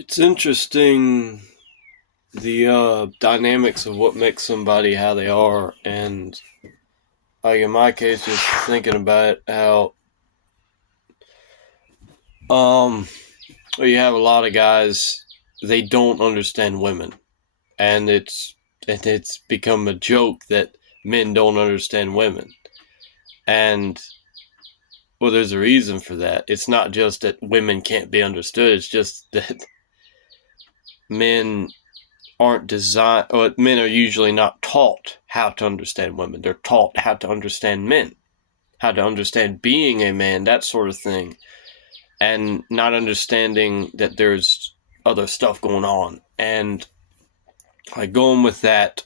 It's interesting the dynamics of what makes somebody how they are, and like in my case, just thinking about how well, you have a lot of guys, they don't understand women, and it's become a joke that men don't understand women, and well, there's a reason for that. It's not just that women can't be understood; it's just that men aren't designed, or men are usually not taught how to understand women. They're taught how to understand men, how to understand being a man, that sort of thing, and not understanding that there's other stuff going on. And like going with that,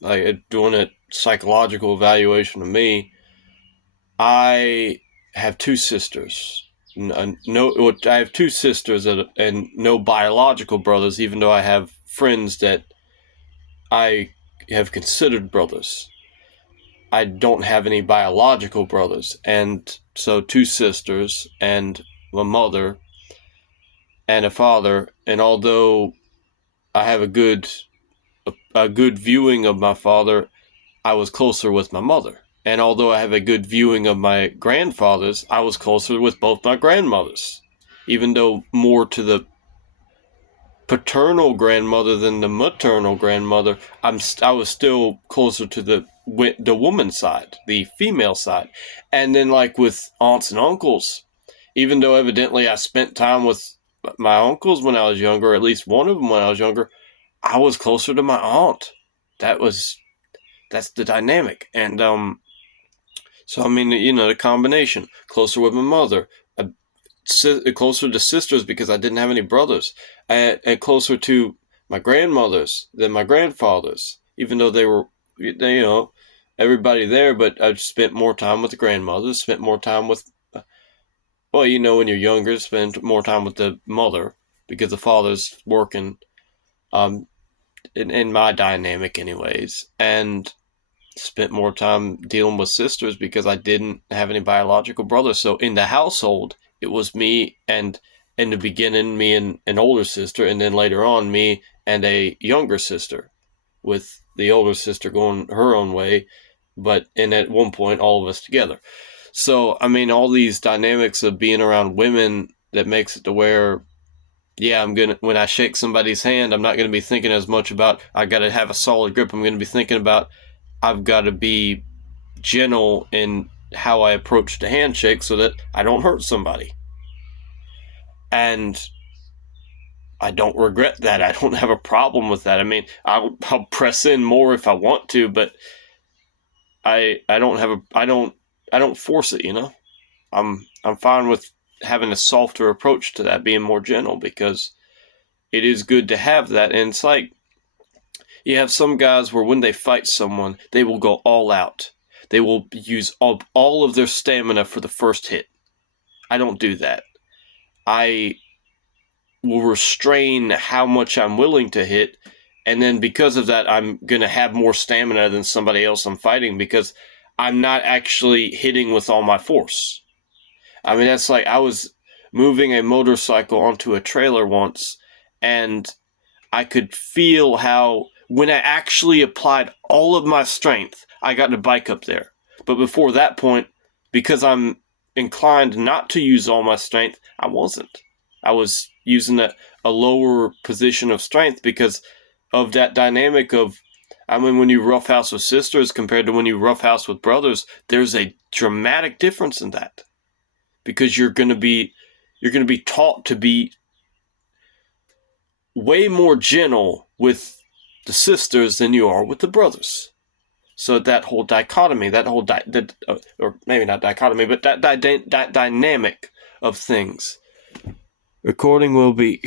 like doing a psychological evaluation of me, I have two sisters. I have two sisters and no biological brothers, even though I have friends that I have considered brothers. I don't have any biological brothers, and so two sisters and a mother and a father. And although I have a good viewing of my father, I was closer with my mother. And although I have a good viewing of my grandfathers, I was closer with both my grandmothers, even though more to the paternal grandmother than the maternal grandmother. I was still closer to the woman side, the female side. And then like with aunts and uncles, even though evidently I spent time with my uncles when I was younger, at least one of them when I was younger, I was closer to my aunt. That's the dynamic. And so I mean, the combination, closer with my mother, closer to sisters because I didn't have any brothers, and closer to my grandmothers than my grandfathers, even though they were, everybody there. But I spent more time with the grandmothers, spent more time with, well, when you're younger, spend more time with the mother because the father's working, in my dynamic anyways, and spent more time dealing with sisters because I didn't have any biological brothers. So in the household, it was me, and in the beginning, me and an older sister, and then later on, me and a younger sister, with the older sister going her own way, and at one point, all of us together. So, I mean, all these dynamics of being around women that makes it to where, yeah, when I shake somebody's hand, I'm not going to be thinking as much about, I got to have a solid grip. I'm going to be thinking about, I've got to be gentle in how I approach the handshake so that I don't hurt somebody. And I don't regret that. I don't have a problem with that. I mean, I'll press in more if I want to, but I don't force it, I'm fine with having a softer approach to that, being more gentle, because it is good to have that. And it's like, you have some guys where when they fight someone, they will go all out. They will use all of their stamina for the first hit. I don't do that. I will restrain how much I'm willing to hit, and then because of that, I'm going to have more stamina than somebody else I'm fighting because I'm not actually hitting with all my force. I mean, that's like I was moving a motorcycle onto a trailer once, and I could feel how when I actually applied all of my strength, I got the bike up there. But before that point, because I'm inclined not to use all my strength, I wasn't. I was using a lower position of strength because of that dynamic of, I mean, when you roughhouse with sisters compared to when you roughhouse with brothers, there's a dramatic difference in that. Because you're going to be taught to be way more gentle with the sisters than you are with the brothers. So that whole dichotomy, or maybe not dichotomy, but that dynamic of things. Recording will be